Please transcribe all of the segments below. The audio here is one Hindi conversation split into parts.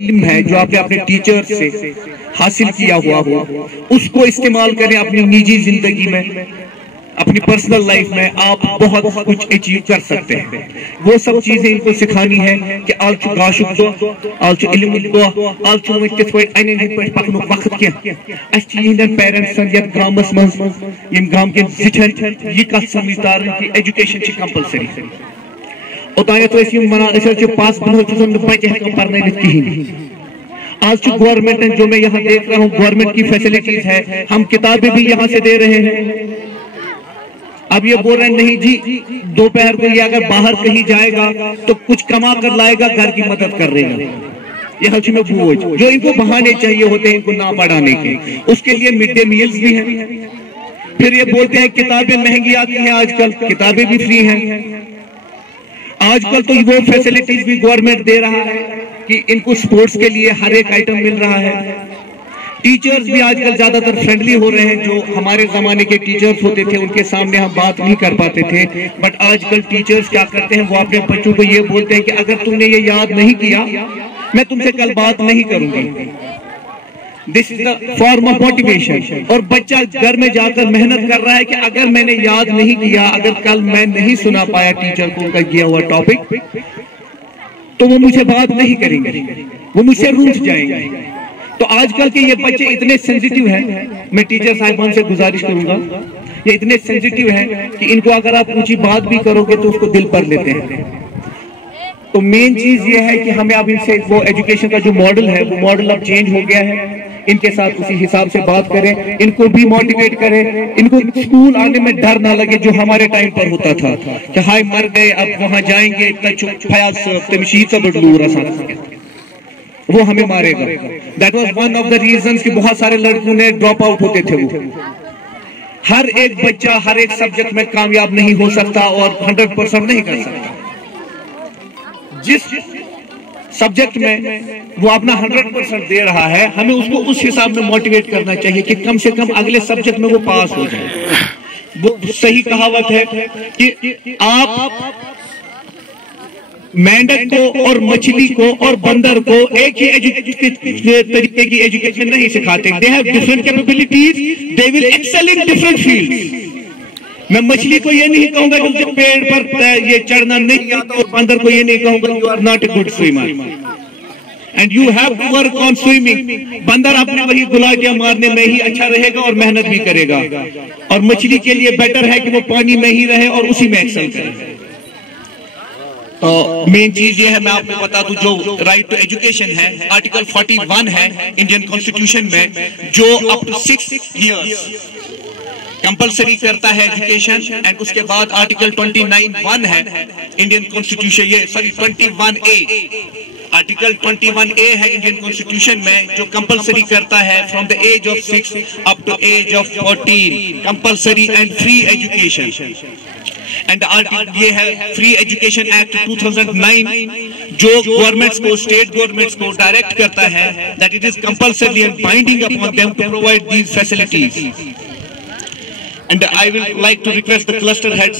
इल्म है जो आपने अपने टीचर से हासिल किया हुआ हो, उसको इस्तेमाल करें अपनी निजी जिंदगी में, अपनी पर्सनल लाइफ में। आप बहुत कुछ अचीव कर सकते हैं। वो सब चीजें इनको सिखानी है कि आलचु काशुक दो, आलचु इल्म दो, आलचु में किस पॉइंट आने नहीं पॉइंट पकनो वक्त के अच्छी इंडियन पेरेंट्स हैं ये गांवस मंस ये गांव के जिठन ये का समझदार की एजुकेशन ची कंपलसरी ओताय तो ऐसी मना ऐसे जो पास बनो तो बच्चे हैं पढ़ने नहीं। आज जो गवर्नमेंट जो मैं यहाँ देख रहा हूँ गवर्नमेंट की फैसिलिटीज है, हम किताबें भी यहाँ से दे रहे हैं। अब ये बोल रहे हैं नहीं जी दोपहर को ये अगर बाहर कहीं जाएगा तो कुछ कमा कर लाएगा, घर की मदद कर रहेगा। ये हल्की में बोझ जो इनको बहाने चाहिए होते हैं इनको ना पढ़ाने के, उसके लिए मिड डे मील्स भी हैं। फिर ये बोलते हैं किताबें महंगी आती हैं, आजकल किताबें भी फ्री हैं। आजकल तो वो फैसिलिटीज भी गवर्नमेंट दे रहा है कि इनको स्पोर्ट्स के लिए हर एक आइटम मिल रहा है। टीचर्स भी आजकल ज्यादातर फ्रेंडली हो रहे हैं। जो हमारे जमाने के टीचर्स होते थे उनके सामने हम बात नहीं कर पाते थे, बट आजकल टीचर्स क्या करते हैं, वो अपने बच्चों को ये बोलते हैं कि अगर तुमने ये याद नहीं किया मैं तुमसे कल बात नहीं करूंगी। This is the form of motivation. और बच्चा घर में जाकर मेहनत कर रहा है कि अगर मैंने याद नहीं किया, अगर कल मैं नहीं सुना पाया टीचर को उनका किया हुआ टॉपिक, तो वो मुझे बात नहीं करेंगे, वो मुझसे रूठ जाएंगे। तो आजकल के ये बच्चे इतने सेंसिटिव हैं, मैं टीचर साहिबान से गुजारिश करूंगा, ये इतने सेंसिटिव हैं कि इनको अगर आप ऊंची बात भी करोगे तो उसको दिल पर लेते हैं। तो मेन चीज ये है कि हमें अब इनसे वो एजुकेशन का जो मॉडल है वो मॉडल अब चेंज हो गया है। इनके साथ उसी हिसाब से बात करें, इनको भी मोटिवेट करें, इनको स्कूल आने में डर ना लगे जो हमारे टाइम पर होता था कि हाय मर गए अब वहां जाएंगे वो हमें मारेगा। That was one of the reasons कि बहुत सारे लड़कों ने ड्रॉप आउट होते थे। वो हर एक बच्चा हर एक सब्जेक्ट में कामयाब नहीं हो सकता और 100% नहीं कर सकता। जिस सब्जेक्ट में वो अपना 100% दे रहा है, हमें उसको उस हिसाब में मोटिवेट करना चाहिए कि कम से कम अगले सब्जेक्ट में वो पास हो जाए। वो सही कहावत है कि आप मेंढक को और मछली को और बंदर को एक ही तरीके की एजुकेशन नहीं सिखाते। They have different capabilities, they will excel in different fields. मैं मछली को ये नहीं कहूंगा कि मुझे पेड़ पर ये चढ़ना नहीं आता, और बंदर को ये नहीं कहूंगा you are not a good swimmer and you have to work on swimming. बंदर अपने वही गुलाटियां मारने में ही अच्छा रहेगा और मेहनत भी करेगा, और मछली के लिए बेटर है कि वो पानी में ही रहे और उसी में एक्सेल करे। तो मेन चीज ये है, मैं आपको बता दूं, जो राइट टू एजुकेशन है आर्टिकल 41 है इंडियन कॉन्स्टिट्यूशन में, जो अप टू 6 इयर्स कंपलसरी करता है एजुकेशन। एंड उसके बाद आर्टिकल 29(1) है इंडियन कॉन्स्टिट्यूशन, ये सॉरी 21A, आर्टिकल 21A है इंडियन कॉन्स्टिट्यूशन में, जो कंपलसरी करता है from the age of 6 up to age of 14 compulsory and free education. And ये है फ्री एजुकेशन एक्ट 2009, जो गवर्नमेंट्स को, स्टेट गवर्नमेंट्स को डायरेक्ट करता है that it is compulsory and binding upon them to provide these facilities. And I will like to request the cluster heads.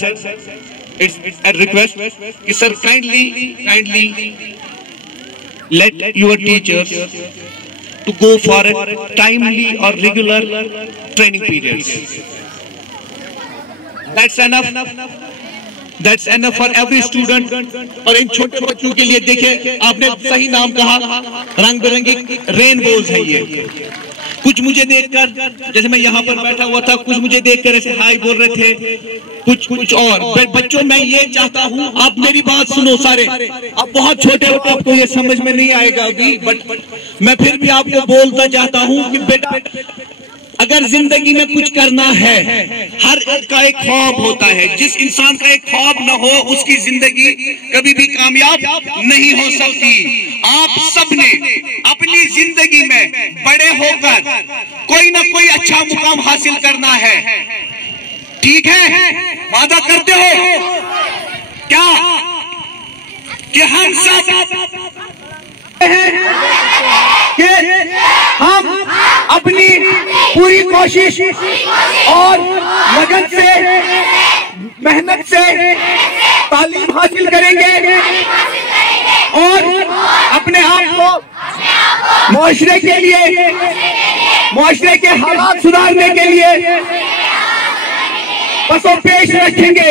It's a request, sir, kindly let your teachers to go for a timely or regular training periods. That's enough for every student. और इन छोटे बच्चों के लिए देखिए, आपने सही नाम कहा, रंग बिरंगी रेनबोज है ये। कुछ मुझे देखकर, जैसे मैं यहाँ पर बैठा हुआ था, कुछ मुझे देखकर ऐसे हाय बोल रहे थे, कुछ और। बच्चों मैं ये चाहता हूँ, आप मेरी बात सुनो सारे, आप बहुत छोटे हो, आपको ये समझ में नहीं आएगा अभी, बट मैं फिर भी आपको बोलता चाहता हूँ कि बेटा अगर जिंदगी में कुछ करना है, हर एक का एक ख्वाब होता है। जिस इंसान का एक ख्वाब न हो उसकी जिंदगी कभी भी कामयाब नहीं हो सकती। आप सबने अपनी जिंदगी में बड़े होकर कोई ना कोई अच्छा मुकाम हासिल करना है, ठीक है? वादा करते हो क्या कि हम सब कि हम अपनी पूरी कोशिश और लगन से, मेहनत से तालीम हासिल करेंगे और अपने आप को मुआशरे के लिए, मुआशरे के हालात सुधारने के लिए पसोपेश रखेंगे।